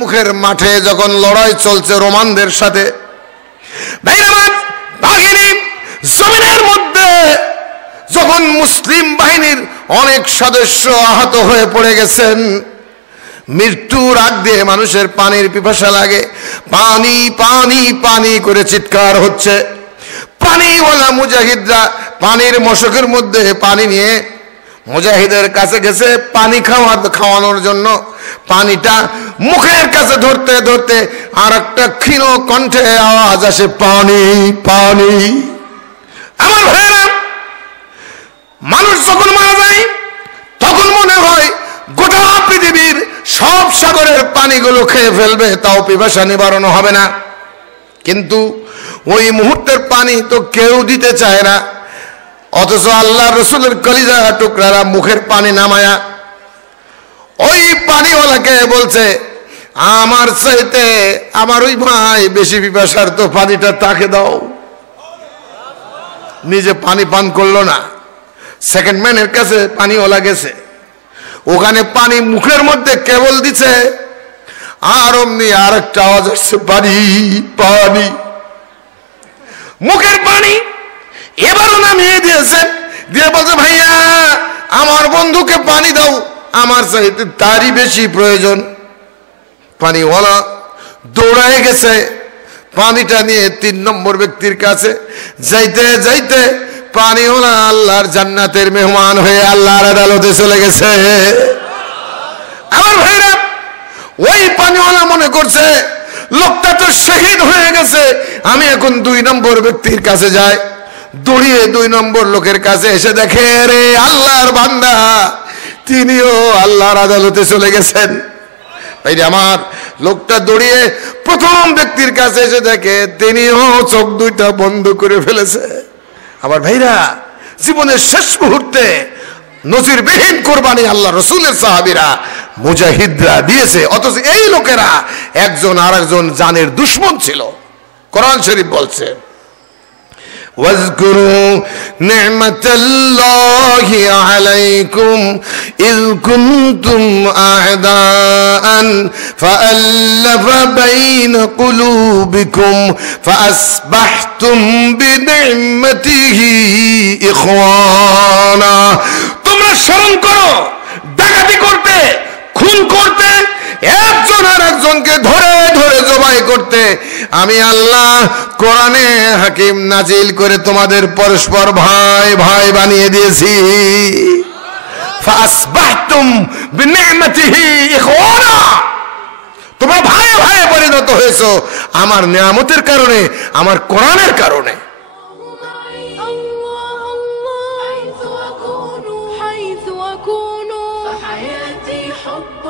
মুখের মাঠে যখন লড়াই চলছে রোমানদের সাথে, জমিনের মধ্যে যখন মুসলিম বাহিনীর অনেক সদস্য আহত হয়ে পড়ে গেছেন, মৃত্যুর আগ দিয়ে মানুষের পানির পিপাসা লাগে, পানি পানি পানি করে চিৎকার হচ্ছে। পানিওয়ালা মুজাহিদরা পানির মশকের মধ্যে পানি নিয়ে মুজাহিদের কাছে গেছে পানি খাওয়ানোর জন্য। পানিটা মুখের কাছে ধরতে ধরতে আর একটা ক্ষীণ কণ্ঠে আওয়াজ আসে, পানি পানি। আমার ভাইরা, মানুষ যখন মারা যায় তখন মনে হয় গোটা পৃথিবীর সব সাগরের পানিগুলো খেয়ে ফেলবে, তাও পিপাসা নিবারণ হবে না। কিন্তু ওই মুহূর্তের পানি তো কেউ দিতে চায় না, অথচ আল্লাহ রসুলের কলিজা টুকরারা মুখের পানি নামায়া ওই পানিওয়ালাকে বলছে, আমার চাইতে আমার ওই ভাই বেশি পিপাসার, তো পানিটা তাকে দাও। নিজে পানি পান করলো না, সেকেন্ড ম্যানের কাছে পানিওয়ালা গেছে, ওখানে পানি মুখের মধ্যে কেবল দিচ্ছে, আর অমনি আর একটা আওয়াজ আসছে, পানি পানি। মুখের পানি এবারও নামিয়ে দিয়েছে, দিয়ে বলছে, ভাইয়া আমার বন্ধুকে পানি দাও, আমার চাইতে তারই বেশি প্রয়োজন। পানিওয়ালা দৌড়ায় গেছে পানিটা নিয়ে 3 নম্বর ব্যক্তির কাছে। যাইতে যাইতে পানিওয়ালা আল্লাহর জান্নাতের মেহমান হয়ে আল্লাহর আদালতে চলে গেছে। আমার ভাইরা, ওই পানিওয়ালা মনে করছে লোকটা তো শহীদ হয়ে গেছে, আমি এখন 2 নম্বর ব্যক্তির কাছে যাই। দৌড়িয়ে 2 নম্বর লোকের কাছে এসে দেখে, রে আল্লাহর বান্দা, তিনিও আল্লাহর আদালতে চলে গেছেন। ভাই আমার, লোকটা দৌড়িয়ে প্রথম ব্যক্তির কাছে এসে দেখে তিনিও চোখ 2টা বন্ধ করে ফেলেছে। আমার ভাইরা, জীবনের শেষ মুহূর্তে নজিরবিহীন কোরবানি আল্লাহ রসুলের সাহাবীরা মুজাহিদরা দিয়েছে, অথচ এই লোকেরা একজন আরেকজন জানের দুশমন ছিল। কোরআন শরীফ বলছে, واذكروا نعمة الله عليكم إذ كنتم أعداء فألف بين قلوبكم فأصبحتم بنعمته إخوانا। তোমরা স্মরণ করো, ডাকাতি করতে, খুন করতে, একজন আর একজনকে ধরে ধরে জবাই করতে আমি আল্লাহ কোরআনে হাকিম নাজিল করে তোমাদের পরস্পর ভাই ভাই বানিয়ে দিয়েছি। ফাসবাহতুম বিনি'মাতিহি ইখওয়ানা, তোমরা ভাই ভাই পরিণত হয়েছো আমার নিয়ামতের কারণে, আমার কোরআনের কারণে। حيث أكون فحياتي حب